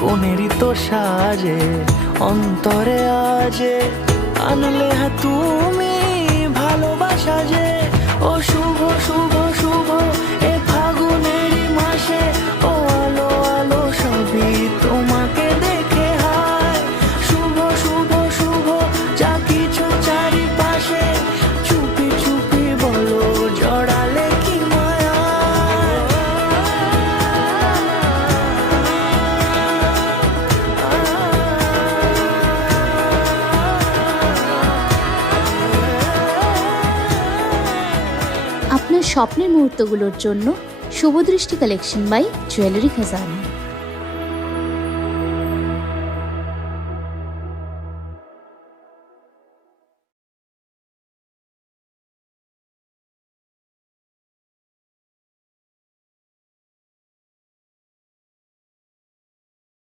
কোনেরই তো সাজে অন্তরে আজে আনলে হ্যাঁ তুমি ভালোবাসা যে ও শুভ শুভ শুভ এ ফাগুনেরই মাসে ও আলো আলো সবই তোমাকে দেখে হায় শুভ শুভ শুভ যা কিছু চারিপাশে চুপি চুপি বলো জড়ালে কি মায়া আপনার স্বপ্নের মুহূর্তগুলোর জন্য শুভদৃষ্টি কালেকশন বাই জুয়েলারি খাজানা।